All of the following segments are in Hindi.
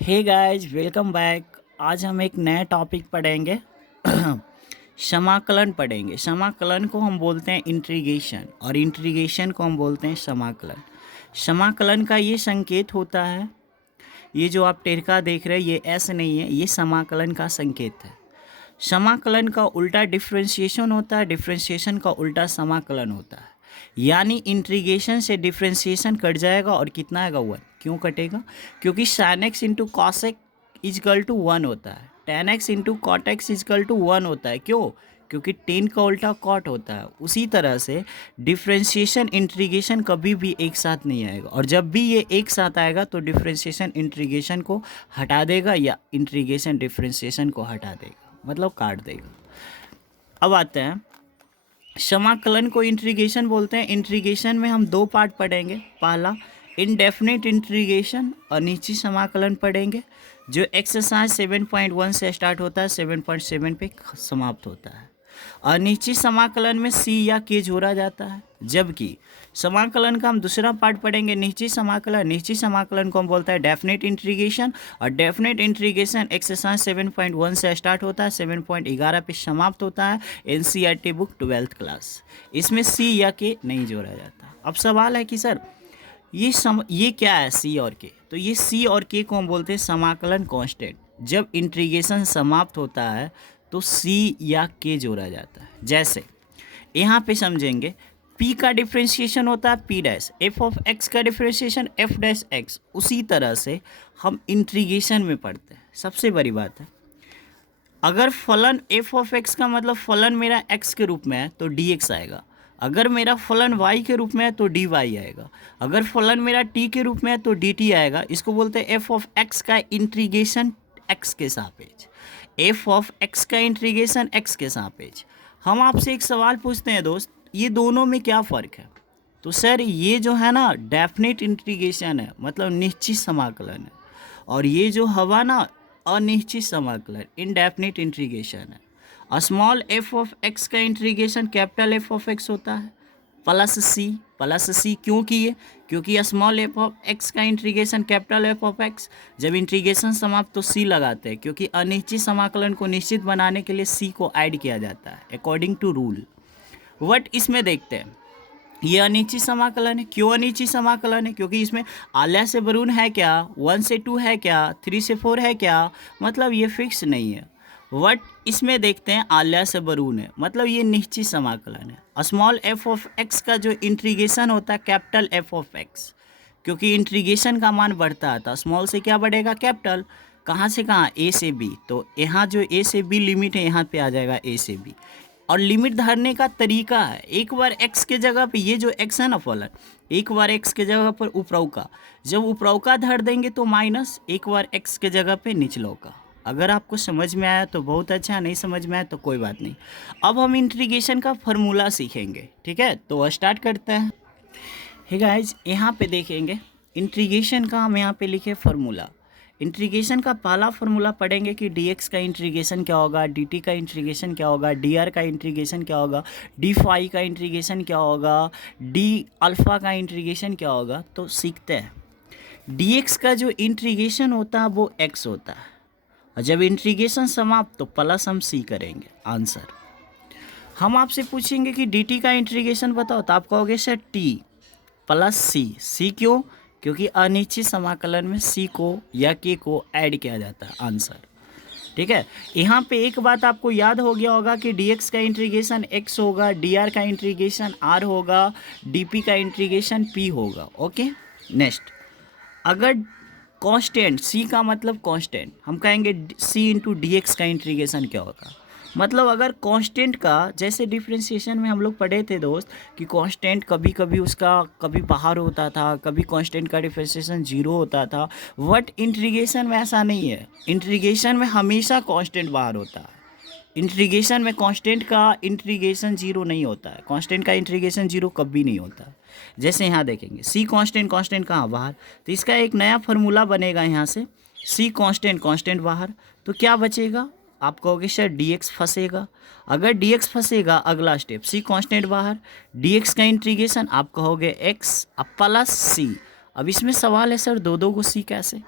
Hey guys, welcome back. आज हम एक नया टॉपिक पढ़ेंगे। समाकलन पढ़ेंगे। समाकलन को हम बोलते हैं इंटीग्रेशन और इंटीग्रेशन को हम बोलते हैं समाकलन। समाकलन का ये संकेत होता है, ये जो आप टेरका देख रहे हैं ये ऐसे नहीं है, ये समाकलन का संकेत है। समाकलन का उल्टा डिफरेंशिएशन होता है, डिफरेंशिएशन का उल्टा समाकलन होता है। यानी इंटीग्रेशन से डिफरेंशिएशन कट जाएगा और कितना आएगा 1। क्यों कटेगा? क्योंकि sine x into cos x equal to 1 होता है, tan x into cot x equal to 1 होता है। क्यों? क्योंकि टेन का उल्टा कॉट होता है। उसी तरह से डिफरेंशिएशन इंटीग्रेशन कभी भी एक साथ नहीं आएगा, और जब भी ये एक साथ आएगा तो डिफरेंशिएशन इंटीग्रेशन को हटा देगा या इंटीग्रेशन डिफरेंशिएशन को हटा देगा, मतलब काट देगा। अब आते हैं, समाकलन को इंटीग्रेशन बोलते हैं। इंटीग्रेशन में हम दो पार्ट पढ़ेंगे। पहला इनडेफिनिट इंटीग्रेशन और निश्चित समाकलन पढ़ेंगे, जो एक्सरसाइज 7.1 से स्टार्ट होता है, 7.7 पे समाप्त होता है। अनिश्चित समाकलन में सी या के जोड़ा जाता है, जबकि समाकलन का हम दूसरा पार्ट पढ़ेंगे निश्चित समाकलन। निश्चित समाकलन को हम बोलते हैं डेफिनेट इंटीग्रेशन, और डेफिनेट इंटीग्रेशन एक्सरसाइज 7.1 से स्टार्ट होता है, 7.11 पे समाप्त होता है। NCERT book 12th class. इसमें सी या के नहीं जोड़ा जाता। अब सवाल है कि सर ये क्या है सी और के? तो ये सी और के को हम बोलते हैं समाकलन कांस्टेंट। जब इंटीग्रेशन समाप्त होता है तो सी या के जोड़ा जाता है। जैसे यहाँ पे समझेंगे, पी का डिफ्रेंशिएशन होता है P dash, F of x का डिफ्रेंशिएशन एफ डैश एक्स। उसी तरह से हम इंटीग्रेशन में पढ़ते हैं। सबसे बड़ी बात है, अगर फलन एफ ऑफ एक्स का मतलब फलन मेरा एक्स के रूप में है तो डी एक्स आएगा। अगर मेरा फलन y के रूप में है तो dy आएगा। अगर फलन मेरा t के रूप में है तो dt आएगा। इसको बोलते हैं f ऑफ x का इंटीग्रेशन x के सापेक्ष। f ऑफ x का इंटीग्रेशन x के सापेक्ष। हम आपसे एक सवाल पूछते हैं दोस्त, ये दोनों में क्या फ़र्क है? तो सर ये जो है ना डेफिनेट इंटीग्रेशन है, मतलब निश्चित समाकलन है, और ये जो हवा ना अनिश्चित समाकलन इनडेफिनिट इंटीग्रेशन है। स्मॉल एफ ऑफ एक्स का integration capital F of x होता है प्लस सी क्यों किए? क्योंकि स्मॉल एफ ऑफ एक्स का integration capital F of x, जब इंटीग्रेशन समाप्त तो सी लगाते हैं, क्योंकि अनिश्चित समाकलन को निश्चित बनाने के लिए सी को ऐड किया जाता है अकॉर्डिंग टू रूल। वट इसमें देखते हैं, ये अनिश्चित समाकलन है। क्यों अनिश्चित समाकलन है? क्योंकि इसमें आल्या से बरून है क्या, 1 से 2 है क्या, 3 से 4 है क्या, मतलब ये फिक्स नहीं है। वट इसमें देखते हैं आल्या से बरून है, मतलब ये निश्चित समाकलन है। स्मॉल एफ ऑफ एक्स का जो इंटीग्रेशन होता है कैपिटल एफ ऑफ एक्स, क्योंकि इंटीग्रेशन का मान बढ़ता है तो स्मॉल से क्या बढ़ेगा? कैपिटल। कहाँ से कहाँ? ए से बी। तो यहाँ जो ए से बी लिमिट है यहाँ पे आ जाएगा ए से बी। और लिमिट धरने का तरीका है, एक बार x के जगह पे ये जो x है ना फलन, एक बार x के जगह पर ऊपरौका, जब ऊपरौका धर देंगे तो माइनस, एक बार x के जगह पे निचलौका। अगर आपको समझ में आया तो बहुत अच्छा, नहीं समझ में आया तो कोई बात नहीं। अब हम इंटीग्रेशन का फार्मूला सीखेंगे, ठीक है? तो स्टार्ट करते हैं। हे गाइस, यहाँ पे देखेंगे इंटीग्रेशन का हम यहाँ पे लिखे फार्मूला। इंटीग्रेशन का पहला फार्मूला पढ़ेंगे कि dx का इंटीग्रेशन क्या होगा, dt का इंटीग्रेशन क्या होगा, dr का इंटीग्रेशन क्या होगा, d फाई का इंटीग्रेशन क्या होगा, d अल्फ़ा का इंटीग्रेशन क्या होगा। तो सीखते हैं। dx का जो इंटीग्रेशन होता है वो x होता है, और जब इंटीग्रेशन समाप्त तो प्लस हम c करेंगे। आंसर हम आपसे पूछेंगे कि dt का इंटीग्रेशन बताओ, तो आप कहोगे सर t प्लस c। क्यों? क्योंकि अनिश्चित समाकलन में c को या k को ऐड किया जाता है। आंसर ठीक है। यहाँ पे एक बात आपको याद हो गया होगा कि dx का इंटीग्रेशन x होगा, dr का इंटीग्रेशन r होगा, dp का इंटीग्रेशन p होगा। ओके, नेक्स्ट, अगर कांस्टेंट c का मतलब कांस्टेंट, हम कहेंगे c इंटू डी एक्स का इंटीग्रेशन क्या होगा। मतलब अगर कांस्टेंट का, जैसे डिफरेंशिएशन में हम लोग पढ़े थे दोस्त कि कांस्टेंट कभी कभी उसका कभी बाहर होता था, कभी कांस्टेंट का डिफरेंशिएशन जीरो होता था। बट इंटीग्रेशन में ऐसा नहीं है। इंटीग्रेशन में हमेशा कांस्टेंट बाहर होता है। इंटीग्रेशन में कांस्टेंट का इंटीग्रेशन जीरो नहीं होता है, कांस्टेंट का इंटीग्रेशन जीरो कभी नहीं होता है। जैसे यहाँ देखेंगे सी कांस्टेंट, कांस्टेंट कहाँ? बाहर। तो इसका एक नया फार्मूला बनेगा यहाँ से, सी कांस्टेंट, कांस्टेंट बाहर, तो क्या बचेगा? आप कहोगे सर dx फंसेगा। अगर dx फंसेगा, अगला स्टेप सी कांस्टेंट बाहर, dx का इंटीग्रेशन आप कहोगे x अब प्लस सी। अब इसमें सवाल है सर दो दो को सी कैसे?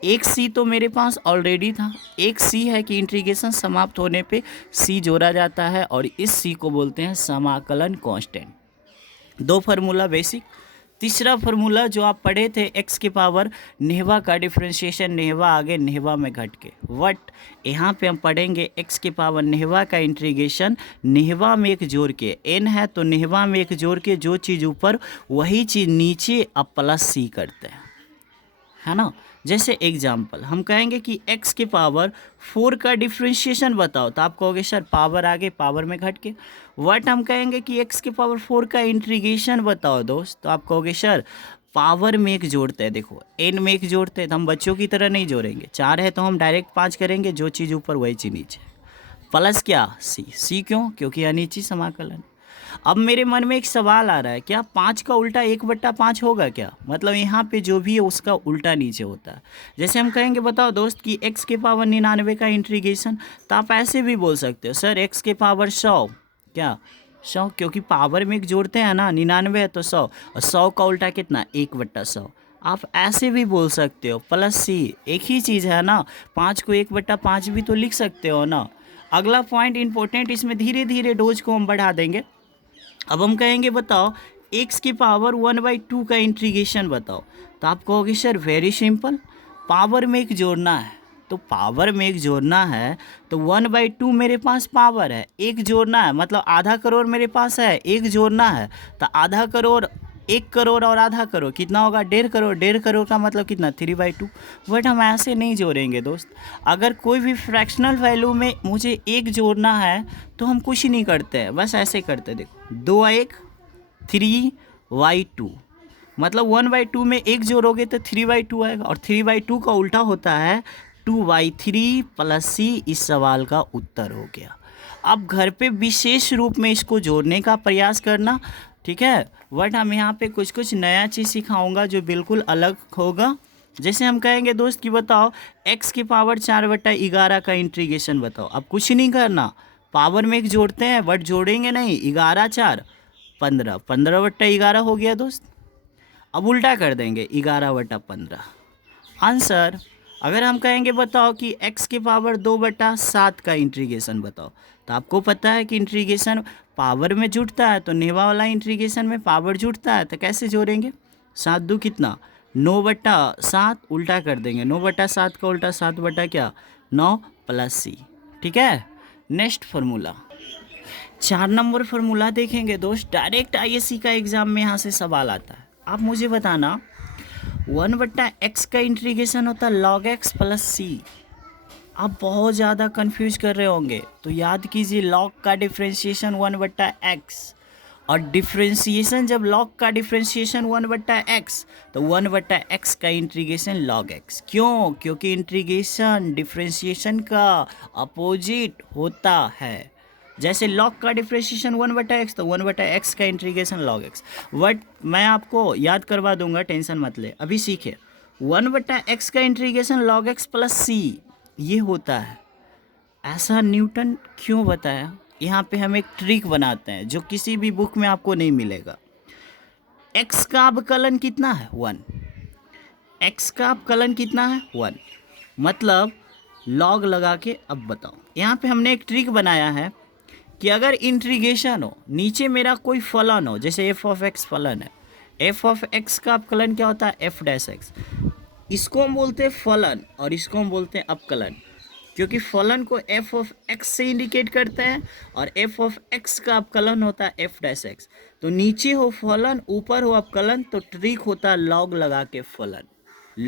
एक सी तो मेरे पास ऑलरेडी था, एक सी है कि इंटीग्रेशन समाप्त होने पे सी जोड़ा जाता है और इस सी को बोलते हैं समाकलन कांस्टेंट। दो फार्मूला बेसिक। तीसरा फार्मूला जो आप पढ़े थे एक्स के पावर नेहवा का डिफ्रेंशिएशन, नेहवा आगे नेहवा में घट के, वट यहाँ पे हम पढ़ेंगे एक्स के पावर नेहवा का इंटीग्रेशन नेहवा में एक जोड़ के, एन है तो नेहवा में एक जोड़ के जो चीज़ ऊपर वही चीज़ नीचे अब प्लस सी करते हैं, है ना। जैसे एग्जाम्पल हम कहेंगे कि x के पावर 4 का डिफ्रेंशिएशन बताओ, तो आप कहोगे सर पावर आगे पावर में घट के। व्हाट हम कहेंगे कि x के पावर 4 का इंटीग्रेशन बताओ दोस्त, तो आप कहोगे सर पावर में एक जोड़ते हैं, देखो n में एक जोड़ते हैं तो हम बच्चों की तरह नहीं जोड़ेंगे, 4 है तो हम डायरेक्ट 5 करेंगे, जो चीज़ ऊपर वही चीज़ नीचे, प्लस क्या सी क्यों, क्योंकि अनिश्चित समाकलन। अब मेरे मन में एक सवाल आ रहा है, क्या 5 का उल्टा 1/5 होगा क्या, मतलब यहाँ पे जो भी है उसका उल्टा नीचे होता है। जैसे हम कहेंगे बताओ दोस्त कि x के पावर 99 का इंटीग्रेशन, तो आप ऐसे भी बोल सकते हो सर x के पावर 100, क्या 100, क्योंकि पावर में एक जोड़ते हैं ना, 99 है तो 100, और 100 का उल्टा कितना 1/100। आप ऐसे भी बोल सकते हो, प्लस सी एक ही चीज़ है ना, 5 को 1/5 भी तो लिख सकते हो ना। अगला पॉइंट इंपॉर्टेंट, इसमें धीरे धीरे डोज को हम बढ़ा देंगे। अब हम कहेंगे बताओ x की पावर 1/2 का इंटीग्रेशन बताओ, तो आप कहोगे सर वेरी सिंपल, पावर में एक जोड़ना है, तो पावर में एक जोड़ना है तो 1/2 मेरे पास पावर है, एक जोड़ना है मतलब आधा करोड़ मेरे पास है, एक जोड़ना है तो आधा करोड़, 1 करोड़ और आधा करोड़ कितना होगा 1.5 करोड़, 1.5 करोड़ का मतलब कितना 3/2। बट हम ऐसे नहीं जोड़ेंगे दोस्त, अगर कोई भी फ्रैक्शनल वैल्यू में मुझे एक जोड़ना है तो हम कुछ नहीं करते हैं, बस ऐसे करते हैं, देखो 2x 3y2, मतलब 1/2 में एक जोड़ोगे तो 3/2 आएगा, और 3/2 का उल्टा होता है 2/3 प्लस सी। इस सवाल का उत्तर हो गया। अब घर पे विशेष रूप में इसको जोड़ने का प्रयास करना, ठीक है। बट हम यहाँ पे कुछ कुछ नया चीज़ सिखाऊंगा जो बिल्कुल अलग होगा। जैसे हम कहेंगे दोस्त कि बताओ x की पावर 4/11 का इंटीग्रेशन बताओ, अब कुछ नहीं करना, पावर में एक जोड़ते हैं बट जोड़ेंगे नहीं, 11 4 15, 15/11 हो गया दोस्त। अब उल्टा कर देंगे 11/15 आंसर। अगर हम कहेंगे बताओ कि x की पावर 2/7 का इंटीग्रेशन बताओ, तो आपको पता है कि इंटीग्रेशन पावर में जुड़ता है, तो नेवा वाला इंटीग्रेशन में पावर जुड़ता है, तो कैसे जोड़ेंगे, 7 2 कितना 9/7, उल्टा कर देंगे, 9/7 का उल्टा 7/9 प्लस सी, ठीक है। नेक्स्ट फार्मूला 4 नंबर फार्मूला देखेंगे दोस्त, डायरेक्ट आईएससी का एग्जाम में यहाँ से सवाल आता है। आप मुझे बताना 1/x का इंटीग्रेशन होता है log x प्लस सी। आप बहुत ज़्यादा कंफ्यूज कर रहे होंगे, तो याद कीजिए log का डिफ्रेंशिएशन 1/x, और डिफ्रेंशिएशन जब log का डिफ्रेंशिएशन 1/x तो 1/x का इंटीग्रेशन log x। क्यों, क्योंकि इंटीग्रेशन डिफ्रेंशिएशन का अपोजिट होता है। जैसे log का डिफ्रेंशिएशन 1/x तो 1/x का इंटीग्रेशन log x। बट मैं आपको याद करवा दूंगा, टेंशन मत ले, अभी सीखे 1/x का integration log x plus C ये होता है। ऐसा न्यूटन क्यों बताया, यहाँ पे हम एक ट्रिक बनाते हैं जो किसी भी बुक में आपको नहीं मिलेगा। x का अवकलन कितना है 1, x का अवकलन कितना है 1, मतलब log लगा के अब बताओ। यहाँ पे हमने एक ट्रिक बनाया है कि अगर इंटीग्रेशन हो, नीचे मेरा कोई फलन हो, जैसे f ऑफ x फलन है, f ऑफ x का अवकलन क्या होता है f'(x), इसको हम बोलते हैं फलन और इसको हम बोलते हैं अवकलन, क्योंकि फलन को f ऑफ x से इंडिकेट करते हैं और f ऑफ x का अवकलन होता है f'(x)। तो नीचे हो फलन ऊपर हो अवकलन, तो ट्रिक होता है log लगा के फलन,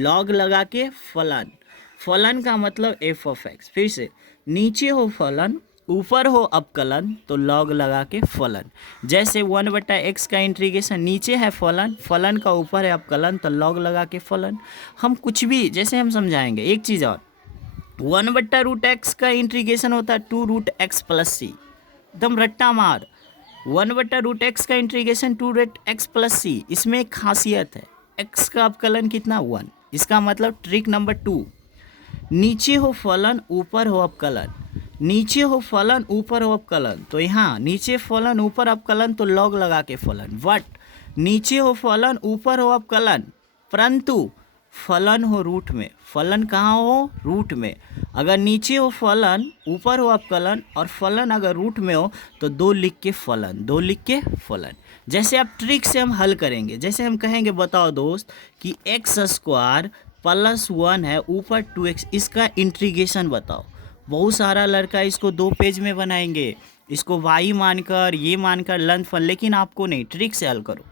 log लगा के फलन, फलन का मतलब f ऑफ x। फिर से नीचे हो फलन ऊपर हो अवकलन, तो log लगा के फलन। जैसे 1/x का इंटीग्रेशन नीचे है फलन, फलन का ऊपर है अवकलन, तो log लगा के फलन। हम कुछ भी जैसे हम समझाएंगे एक चीज़ और, 1/√x का इंटीग्रेशन होता है 2√x प्लस सी, एकदम रट्टा मार। 1/√x का इंटीग्रेशन 2√x प्लस सी, इसमें एक खासियत है, x का अवकलन कितना 1, इसका मतलब ट्रिक नंबर 2, नीचे हो फलन ऊपर हो अवकलन, नीचे हो फलन ऊपर हो अवकलन, तो यहाँ नीचे फलन ऊपर अवकलन तो log लगा के फलन। वट नीचे हो फलन ऊपर हो अवकलन, परंतु फलन हो रूट में, फलन कहाँ हो, रूट में। अगर नीचे हो फलन, ऊपर हो अवकलन, और फलन अगर रूट में हो तो 2 लिख के फलन, 2 लिख के फलन। जैसे अब ट्रिक से हम हल करेंगे, जैसे हम कहेंगे बताओ दोस्त कि x² + 1 है, ऊपर 2x, इसका इंटीग्रेशन बताओ। बहुत सारा लड़का इसको 2 पेज में बनाएंगे, इसको y मानकर, ये मानकर लंथ फल, लेकिन आपको नहीं, ट्रिक से हल करो।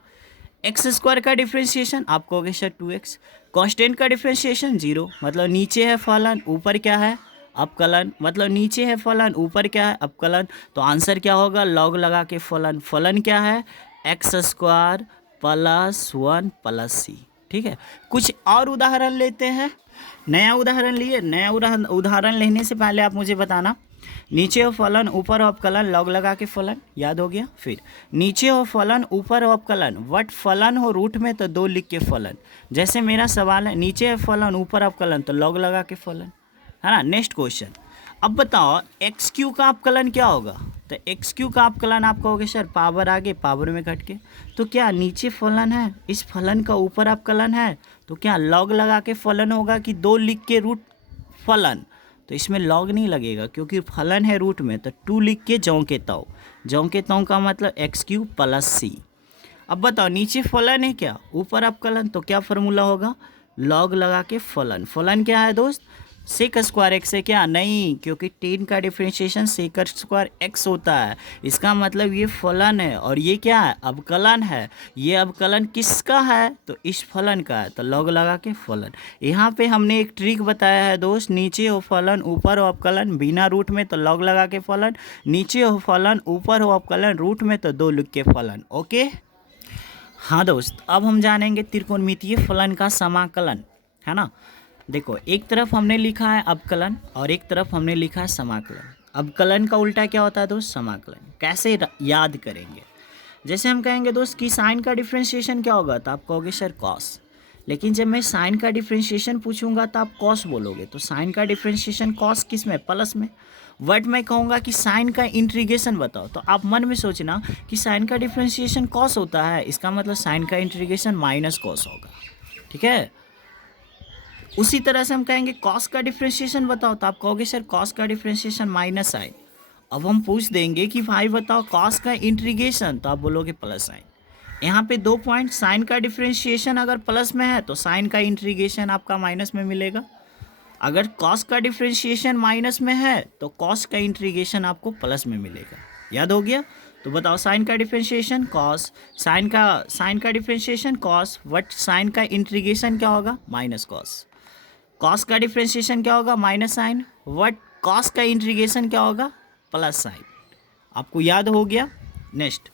x² का डिफ्रेंशिएशन आप कहोगे सर 2x, कांस्टेंट का डिफ्रेंशिएशन 0, मतलब नीचे है फलन, ऊपर क्या है अवकलन, मतलब नीचे है फलन, ऊपर क्या है अवकलन, तो आंसर क्या होगा, लॉग लगा के फलन। फलन क्या है, x² + 1 + c। ठीक है, कुछ और उदाहरण लेते हैं, नया उदाहरण लिए। नया उदाहरण लेने से पहले आप मुझे बताना, नीचे हो फलन, ऊपर हो अवकलन, लॉग लगा के फलन, याद हो गया। फिर नीचे हो फलन, ऊपर हो अवकलन, वट फलन हो रूट में तो 2 लिख के फलन। जैसे मेरा सवाल है, नीचे है फलन, ऊपर अवकलन, तो लॉग लगा के फलन, है ना। नेक्स्ट क्वेश्चन, अब बताओ x³ का अवकलन क्या होगा, तो x³ का अवकलन आप कहोगे सर पावर आगे पावर में घट के, तो क्या नीचे फलन है, इस फलन का ऊपर अवकलन है, तो क्या लॉग लगा के फलन होगा कि 2 लिख के रूट फलन, तो इसमें लॉग नहीं लगेगा क्योंकि फलन है रूट में, तो 2 लिख के जौ के ताऊ का मतलब x³ + c। अब बताओ नीचे फलन है क्या, ऊपर अवकलन, तो क्या फार्मूला होगा, लॉग लगा के फलन। फलन क्या है दोस्त, sec² x है क्या, नहीं, क्योंकि 10 का डिफ्रेंशिएशन sec² x होता है, इसका मतलब ये फलन है और ये क्या है, अवकलन है। ये अवकलन किसका है, तो इस फलन का है, तो लॉग लगा के फलन। यहाँ पे हमने एक ट्रिक बताया है दोस्त, नीचे हो फलन, ऊपर हो अवकलन, बिना रूट में तो लॉग लगा के फलन, नीचे हो फलन, ऊपर हो अवकलन, रूट में तो 2 लिख के फलन। ओके, हाँ दोस्त, अब हम जानेंगे त्रिकोणमितीय फलन का समाकलन, है ना। देखो, एक तरफ हमने लिखा है अवकलन और एक तरफ हमने लिखा है समाकलन। अवकलन का उल्टा क्या होता है दोस्त, समाकलन। कैसे याद करेंगे, जैसे हम कहेंगे दोस्त कि साइन का डिफ्रेंशिएशन क्या होगा, तो आप कहोगे सर कॉस, लेकिन जब मैं साइन का डिफ्रेंशिएशन पूछूंगा तो आप कॉस बोलोगे, तो साइन का डिफ्रेंशिएशन कॉस किस में, प्लस में। वट मैं कहूँगा कि साइन का इंटीग्रेशन बताओ, तो आप मन में सोचना कि साइन का डिफ्रेंशिएशन कॉस होता है, इसका मतलब साइन का इंटीग्रेशन माइनस कॉस होगा। ठीक है, उसी तरह से हम कहेंगे कॉस का डिफ्रेंशिएशन बताओ, तो आप कहोगे सर कॉस का डिफ्रेंशिएशन माइनस साइन। अब हम पूछ देंगे कि भाई बताओ कॉस का इंटीग्रेशन, तो आप बोलोगे प्लस साइन। यहाँ पे 2 पॉइंट, साइन का डिफ्रेंशिएशन अगर प्लस में है तो साइन का इंटीग्रेशन आपका माइनस में मिलेगा, अगर कॉस का डिफ्रेंशिएशन माइनस में है तो कॉस का इंटीग्रेशन आपको प्लस में मिलेगा। याद हो गया, तो बताओ साइन का डिफ्रेंशिएशन कॉस, साइन का डिफ्रेंशिएशन कॉस, वट साइन का इंटीग्रेशन क्या होगा, माइनस कॉस। कॉस का डिफ्रेंशिएशन क्या होगा, माइनस साइन, वट कॉस का इंटीग्रेशन क्या होगा, प्लस साइन। आपको याद हो गया। नेक्स्ट,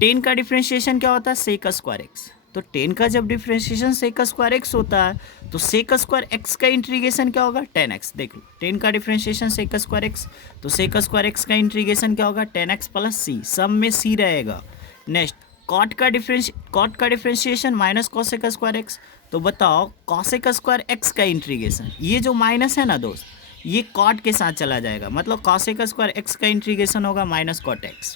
10 का डिफ्रेंशिएशन क्या होता है, sec² x, तो 10 का जब डिफ्रेंशिएशन sec² x होता है तो sec² x का इंटीग्रेशन क्या होगा, 10x। देख लो, 10 का डिफ्रेंशिएशन sec² x, तो sec² x का इंटीग्रेशन क्या होगा, 10x + c, सब में c रहेगा। नेक्स्ट, कॉट का डिफ्रेंशिएशन माइनस cos² x, तो बताओ cos² x का इंटीग्रेशन, ये जो माइनस है ना दोस्त, ये कॉट के साथ चला जाएगा, मतलब cos² x का इंटीग्रेशन होगा माइनस cot x।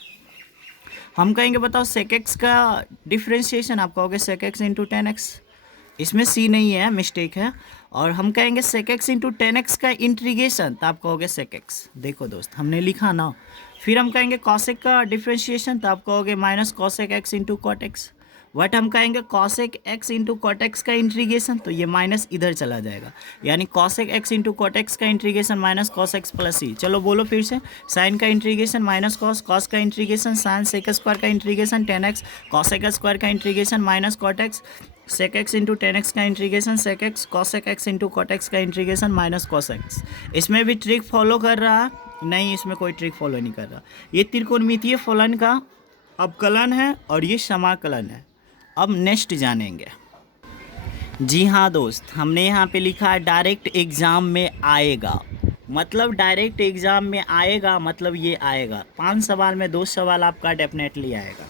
हम कहेंगे बताओ sec x का डिफ्रेंशिएशन, आप कहोगे sec x × 10x, इसमें c नहीं है, मिस्टेक है। और हम कहेंगे sec x × 10x का इंटीग्रेशन, तो आप कहोगे sec x। देखो दोस्त, हमने लिखा ना। फिर हम कहेंगे cosec का डिफ्रेंशिएशन, तो आप कहोगे minus cosec x × cot x। What हम कहेंगे cosec x × cot x का इंटीग्रेशन, तो ये माइनस इधर चला जाएगा, यानी cosec x × cot x का integration minus cos x + c। चलो बोलो फिर से, साइन का इंटीग्रेशन माइनस कॉस, कॉस का इंटीग्रेशन साइन, sec² का इंटीग्रेशन 10x, cosec² का integration minus cot x, sec x × 10x का integration sec x, cosec x × cot x का इंटीग्रेशन माइनस cos x। इसमें भी ट्रिक फॉलो कर रहा है, नहीं इसमें कोई ट्रिक फॉलो नहीं कर रहा। ये त्रिकोणमितीय फलन का अवकलन है और ये समाकलन है। अब नेक्स्ट जानेंगे। जी हाँ दोस्त, हमने यहाँ पे लिखा है डायरेक्ट एग्ज़ाम में आएगा, मतलब डायरेक्ट एग्ज़ाम में आएगा मतलब ये आएगा, 5 सवाल में 2 सवाल आपका डेफिनेटली आएगा।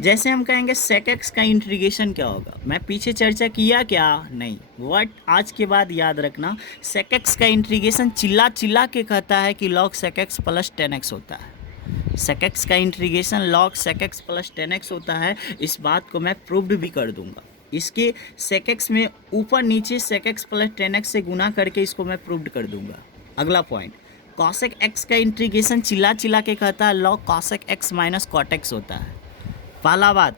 जैसे हम कहेंगे sec x का इंटीग्रेशन क्या होगा, मैं पीछे चर्चा किया क्या, नहीं, वट आज के बाद याद रखना, sec x का इंटीग्रेशन चिल्ला के कहता है कि log sec x + 10x होता है। sec x का integration log sec x + 10x होता है, इस बात को मैं प्रूव्ड भी कर दूंगा। इसके sec x में ऊपर नीचे sec x प्लस 10x से गुना करके इसको मैं प्रूव कर दूंगा। अगला पॉइंट, cosec x का इंटीग्रेशन चिल्ला चिल्ला के कहता है log cosec x minus cot x होता है। पहला बात,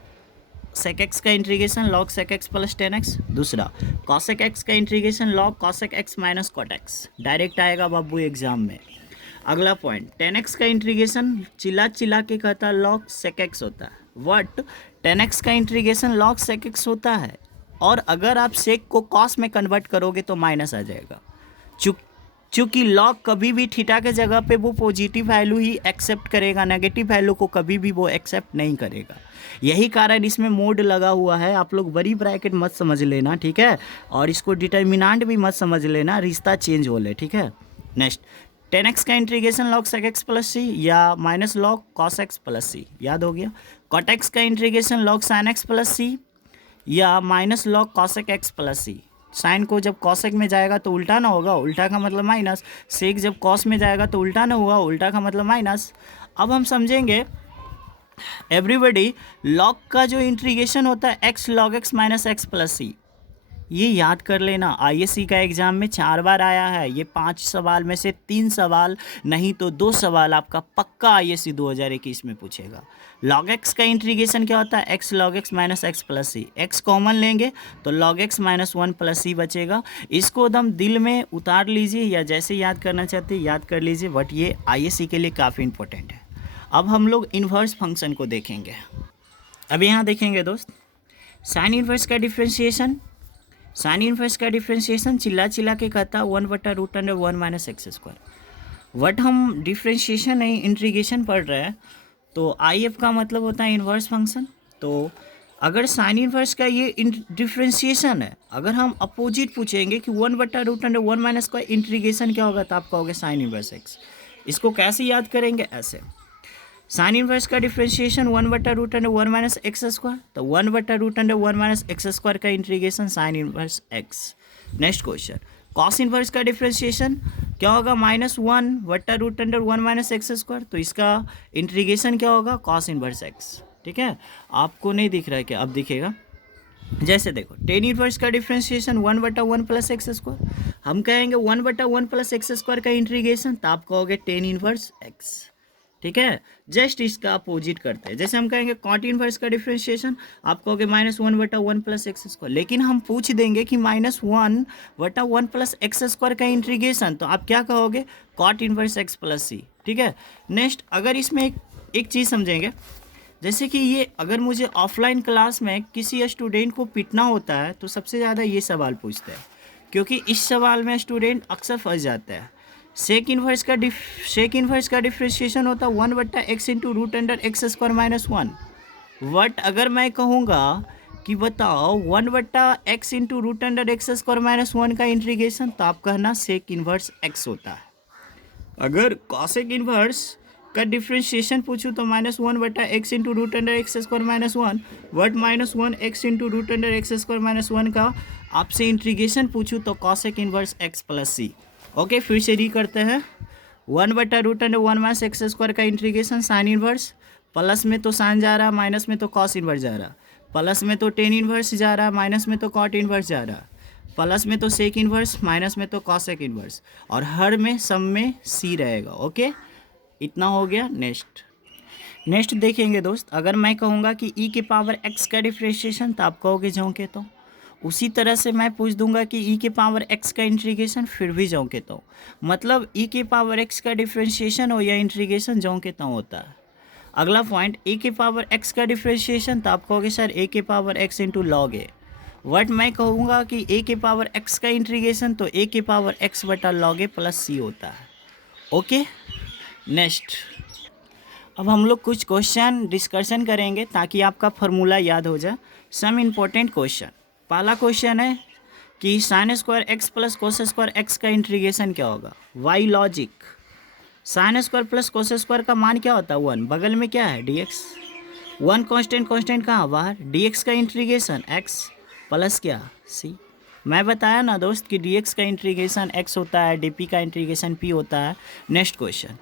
sec x का integration log sec x plus 10x। दूसरा, cosec x का integration log cosec x minus cot x। Direct आएगा बाबू एग्जाम में। अगला पॉइंट, 10x का इंटीग्रेशन चिल्ला चिल्ला के कहता है log sec x होता है। वट 10x का इंटीग्रेशन log sec x होता है, और अगर आप sec को cos में कन्वर्ट करोगे तो माइनस आ जाएगा। चूँकि log कभी भी थीटा के जगह पे वो पॉजिटिव वैल्यू ही एक्सेप्ट करेगा, नेगेटिव वैल्यू को कभी भी वो एक्सेप्ट नहीं करेगा। यही कारण इसमें मोड लगा हुआ है। आप लोग बड़ी ब्रैकेट मत समझ लेना, ठीक है, और इसको डिटर्मिनेंट भी मत समझ लेना, रिश्ता चेंज हो ले, ठीक है। नेक्स्ट, 10x का integration log sec x plus C या minus log cos x plus C, याद हो गया। cot x का integration log sin x plus C या minus log cosec x plus C. Sine को जब cosec में जाएगा तो उल्टा ना होगा, उल्टा का मतलब माइनस। सेक जब cos में जाएगा तो उल्टा ना होगा, उल्टा का मतलब माइनस। अब हम समझेंगे एवरीबडी, log का जो इंटीग्रेशन होता है x log x minus x plus C, ये याद कर लेना। आईएससी का एग्जाम में 4 बार आया है। ये 5 सवाल में से 3 सवाल नहीं तो 2 सवाल आपका पक्का आईएससी 2021 में पूछेगा। log x का इंटीग्रेशन क्या होता है? x log x minus x plus C. x common लेंगे तो log x minus 1 plus C बचेगा। इसको एकदम दिल में उतार लीजिए या जैसे याद करना चाहते याद कर लीजिए, बट ये आईएससी के लिए काफ़ी इंपॉर्टेंट है। अब हम लोग इन्वर्स फंक्शन को देखेंगे। अब यहाँ देखेंगे दोस्त, साइन इन्वर्स का डिफ्रेंशिएशन। साइन इन्वर्स का डिफ्रेंशिएशन चिल्ला चिल्ला के कहता है 1/√1 माइनस एक्स स्क्वायर। वट हम डिफ्रेंशिएशन नहीं इंटीग्रेशन पढ़ रहे हैं, तो आई एफ का मतलब होता है इन्वर्स फंक्शन। तो अगर साइन इन्वर्स का ये डिफ्रेंशिएशन है, अगर हम अपोजिट पूछेंगे कि 1/√1 माइनस का इंटीग्रेशन क्या होगा, तो आप कहोगे साइन इन्वर्स एक्स। इसको कैसे याद करेंगे? ऐसे, साइन इन्वर्स का डिफ्रेंशिएशन 1/√1 माइनस एक्स स्क्वायर, तो 1/√1 माइनस एक्स स्क्वायर का integration sine inverse x. Next question, cos inverse का डिफ्रेंशिएशन क्या होगा? -1/√1 माइनस एक्स स्क्वायर, तो इसका इंटीग्रेशन क्या होगा? Cos inverse x. ठीक है, आपको नहीं दिख रहा है क्या? अब दिखेगा। जैसे देखो, टेन इन्वर्स का डिफ्रेंशिएशन 1/1 प्लस एक्स स्क्वायर। हम कहेंगे 1/1 प्लस एक्स स्क्वायर का इंटीग्रेशन, तो आप कहोगे टेन इन्वर्स एक्स। ठीक है, जस्ट इसका अपोजिट करते हैं। जैसे हम कहेंगे कॉट इनवर्स का डिफरेंशिएशन, आप कहोगे -1/1 प्लस एक्स स्क्वायर। लेकिन हम पूछ देंगे कि -1/1 प्लस एक्स स्क्वायर का इंटीग्रेशन, तो आप क्या कहोगे? Cot inverse x plus C. ठीक है, नेक्स्ट, अगर इसमें एक चीज़ समझेंगे, जैसे कि ये अगर मुझे ऑफलाइन क्लास में किसी स्टूडेंट को पिटना होता है तो सबसे ज़्यादा ये सवाल पूछते हैं, क्योंकि इस सवाल में स्टूडेंट अक्सर फंस जाता है। सेक इन्वर्स का डिफ्रेंशिएशन होता है 1/x into root under x square minus 1। What अगर मैं कहूँगा कि बताओ 1/x into root under x square minus 1 का इंटीग्रेशन, तो आप कहना सेक इन्वर्स x होता है। अगर कॉसेक इन्वर्स का डिफ्रेंशिएशन पूछूँ तो -1/x into root under x square minus 1, वट -1x into root under x square minus 1 का आपसे इंटीग्रेशन पूछूँ तो cosec inverse x plus C. Okay, फिर से री करते हैं। 1/√1 माइनस एक्स स्क्वायर का इंटीग्रेशन साइन इन्वर्स, प्लस में तो साइन जा रहा, माइनस में तो कॉस इन्वर्स जा रहा, प्लस में तो टेन इन्वर्स जा रहा, माइनस में तो कॉट इन्वर्स जा रहा, प्लस में तो सेक इन्वर्स, माइनस में तो कॉसेक इन्वर्स, और हर में सब में सी रहेगा। ओके, इतना हो गया। नेक्स्ट देखेंगे दोस्त, अगर मैं कहूँगा कि ई के पावर एक्स का डिफ्रेंशिएशन, तो आप कहोगे झोंके तो। उसी तरह से मैं पूछ दूंगा कि ई के पावर एक्स का इंटीग्रेशन, फिर भी झोंकेता हूँ। मतलब ई के पावर एक्स का डिफ्रेंशिएशन हो या इंटीग्रेशन, झोंकेता हूँ होता है। अगला पॉइंट, ए के पावर एक्स का डिफ्रेंशिएशन, तो आप कहोगे सर ए के power x into log A. What मैं कहूँगा कि ए के पावर एक्स का इंटीग्रेशन, तो ए के पावर एक्स बटा लॉग ए प्लस सी होता है। ओके, नेक्स्ट, अब हम लोग कुछ क्वेश्चन डिस्कशन करेंगे ताकि आपका फार्मूला याद हो जाए। Some important question. पहला क्वेश्चन है कि sine square x plus cos square x का इंटीग्रेशन क्या होगा? Why logic, sine square plus cos square का मान क्या होता है? 1, बगल में क्या है? dx। 1 कांस्टेंट कहाँ? बाहर। dx का इंटीग्रेशन x प्लस क्या? c। मैं बताया ना दोस्त कि dx का इंटीग्रेशन x होता है, dp का इंटीग्रेशन p होता है। नेक्स्ट क्वेश्चन,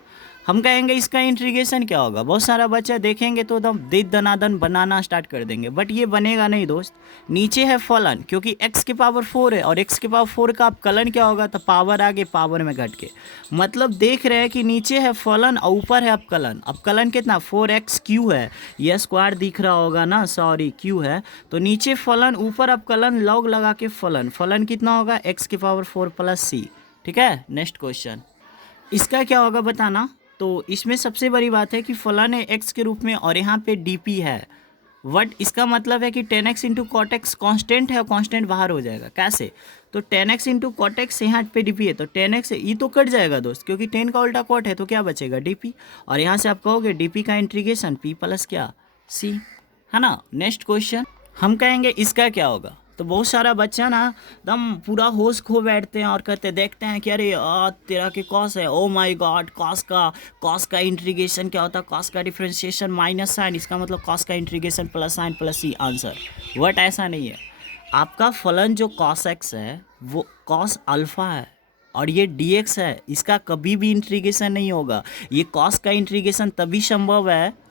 हम कहेंगे इसका इंटीग्रेशन क्या होगा। बहुत सारा बच्चा देखेंगे तो एकदम दे दनादन बनाना स्टार्ट कर देंगे, बट ये बनेगा नहीं दोस्त। नीचे है फलन, क्योंकि x की पावर 4 है और x की पावर 4 का अपकलन क्या होगा, तो पावर आगे पावर में घट के, मतलब देख रहे हैं कि नीचे है फलन और ऊपर है अपकलन। अपकलन कितना 4x³ है, यह स्क्वायर दिख रहा होगा ना, सॉरी क्यू है, तो नीचे फलन ऊपर अपकलन, लॉग लगा के फलन, फलन कितना होगा x की पावर 4 + c। ठीक है, नेक्स्ट क्वेश्चन, इसका क्या होगा बताना। तो इसमें सबसे बड़ी बात है कि फलन है x के रूप में और यहाँ पे dp है, वट इसका मतलब है कि 10x into cot x constant है और कॉन्स्टेंट बाहर हो जाएगा। कैसे, तो 10x इंटू कॉट एक्स यहाँ पे dp है, तो 10x ये तो कट जाएगा दोस्त, क्योंकि 10 का उल्टा कॉट है, तो क्या बचेगा dp, और यहाँ से आप कहोगे dp का इंटीग्रेशन p + क्या c, है ना। नेक्स्ट क्वेश्चन, हम कहेंगे इसका क्या होगा। तो बहुत सारा बच्चा ना एकदम पूरा होश खो बैठते हैं और कहते देखते हैं कि अरे तेरा के कॉस है, ओ माय गॉड, कॉस का इंटीग्रेशन क्या होता है, कॉस का डिफरेंशिएशन माइनस साइन, इसका मतलब कॉस का integration plus sine plus C answer. But ऐसा नहीं है, आपका फलन जो कॉस एक्स है वो कॉस अल्फा है और ये dx है, इसका कभी भी इंटीग्रेशन नहीं होगा। ये कॉस का इंटीग्रेशन तभी संभव है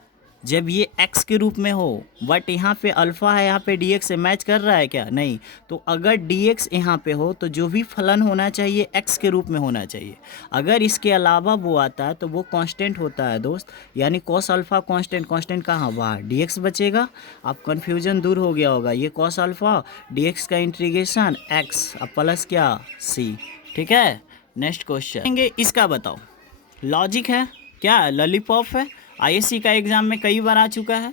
जब ये x के रूप में हो, बट यहाँ पे अल्फ़ा है, यहाँ पे dx से मैच कर रहा है क्या, नहीं। तो अगर dx यहाँ पे हो तो जो भी फलन होना चाहिए x के रूप में होना चाहिए। अगर इसके अलावा वो आता है तो वो कांस्टेंट होता है दोस्त, यानी कॉस अल्फ़ा कांस्टेंट, कांस्टेंट कहाँ बाहर, dx बचेगा। आप कन्फ्यूजन दूर हो गया होगा, ये कॉस अल्फ़ा dx का इंटीग्रेशन x अब प्लस क्या c। ठीक है, नेक्स्ट क्वेश्चन, इसका बताओ। लॉजिक है क्या, लॉलीपॉप है, आईएससी का एग्जाम में कई बार आ चुका है।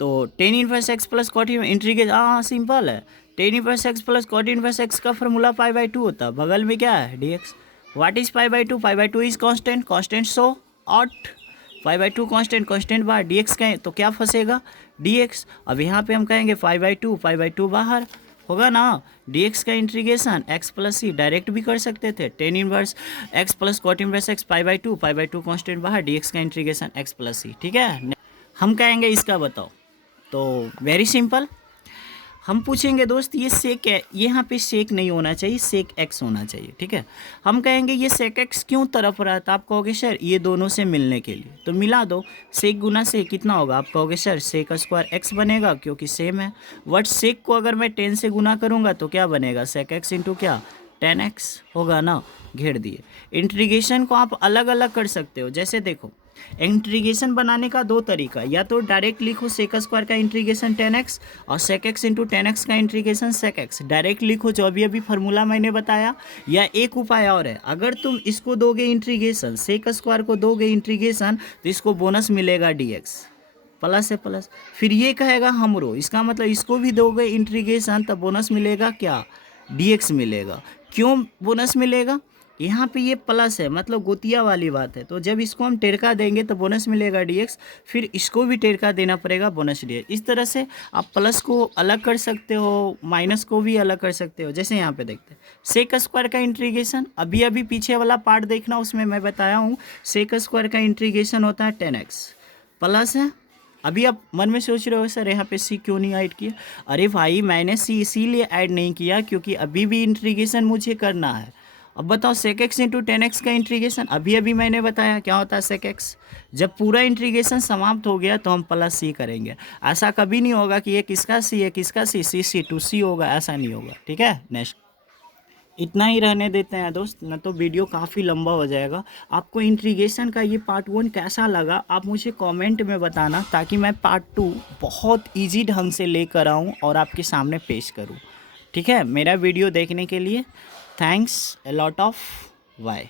तो tan inverse x plus cot integration, हाँ सिंपल है, tan inverse x plus cot inverse x का फॉर्मूला π/2 होता है, बगल में क्या है dx। What is π/2, π/2 is constant, constant so out, π/2 constant, constant बाहर, dx कहें तो क्या फंसेगा dx। अब यहाँ पे हम कहेंगे π/2 बाहर होगा ना, dx का integration x plus C, direct भी कर सकते थे, tan inverse x plus cot inverse x π/2 constant बाहर, dx का इंटीग्रेशन x प्लस सी। ठीक है, हम कहेंगे इसका बताओ। तो वेरी सिंपल, हम पूछेंगे दोस्त ये सेक है, यहाँ पे सेक नहीं होना चाहिए, सेक x होना चाहिए। ठीक है, हम कहेंगे ये सेक x क्यों तरफ रहा था, आप कहोगे सर ये दोनों से मिलने के लिए, तो मिला दो, सेक गुना सेक कितना होगा, आप कहोगे सर सेक स्क्वायर x बनेगा क्योंकि सेम है। वट सेक को अगर मैं 10 से गुना करूँगा तो क्या बनेगा, सेक x इंटू क्या 10x होगा ना, घेर दिए। इंटीग्रेशन को आप अलग अलग कर सकते हो, जैसे देखो इंटीग्रेशन बनाने का दो तरीका, या तो डायरेक्ट लिखो सेक स्क्वायर का इंटीग्रेशन 10x और सेक x इंटू 10x का इंटीग्रेशन सेक x, डायरेक्ट लिखो जो अभी फार्मूला मैंने बताया। या एक उपाय और है, अगर तुम इसको दोगे इंटीग्रेशन, सेक स्क्वायर को दोगे इंटीग्रेशन, तो इसको बोनस मिलेगा dx, प्लस है प्लस, फिर ये कहेगा हम रो, इसका मतलब इसको भी दोगे इंटीग्रेशन तो बोनस मिलेगा क्या dx मिलेगा। क्यों बोनस मिलेगा, यहाँ पे ये प्लस है, मतलब गोतिया वाली बात है, तो जब इसको हम टेरका देंगे तो बोनस मिलेगा dx, फिर इसको भी टेरका देना पड़ेगा बोनस dx। इस तरह से आप प्लस को अलग कर सकते हो, माइनस को भी अलग कर सकते हो। जैसे यहाँ पे देखते हैं सेक स्क्वायर का इंटीग्रेशन, अभी पीछे वाला पार्ट देखना, उसमें मैं बताया हूँ सेक स्क्वायर का इंटीग्रेशन होता है 10x, प्लस है। अभी आप मन में सोच रहे हो सर यहाँ पे सी क्यों नहीं ऐड किया, अरे भाई मैंने सी इसीलिए ऐड नहीं किया क्योंकि अभी भी इंटीग्रेशन मुझे करना है। अब बताओ सेक एक्स इंटू 10x का इंटीग्रेशन, अभी मैंने बताया क्या होता है सेक एक्स। जब पूरा इंटीग्रेशन समाप्त हो गया तो हम प्लस सी करेंगे। ऐसा कभी नहीं होगा कि ये किसका सी है किसका सी टू सी होगा, ऐसा नहीं होगा। ठीक है, नेक्स्ट इतना ही रहने देते हैं दोस्त, न तो वीडियो काफ़ी लंबा हो जाएगा। आपको इंटीग्रेशन का ये पार्ट 1 कैसा लगा आप मुझे कमेंट में बताना, ताकि मैं पार्ट 2 बहुत इजी ढंग से लेकर आऊँ और आपके सामने पेश करूँ। ठीक है, मेरा वीडियो देखने के लिए thanks a lot of, bye.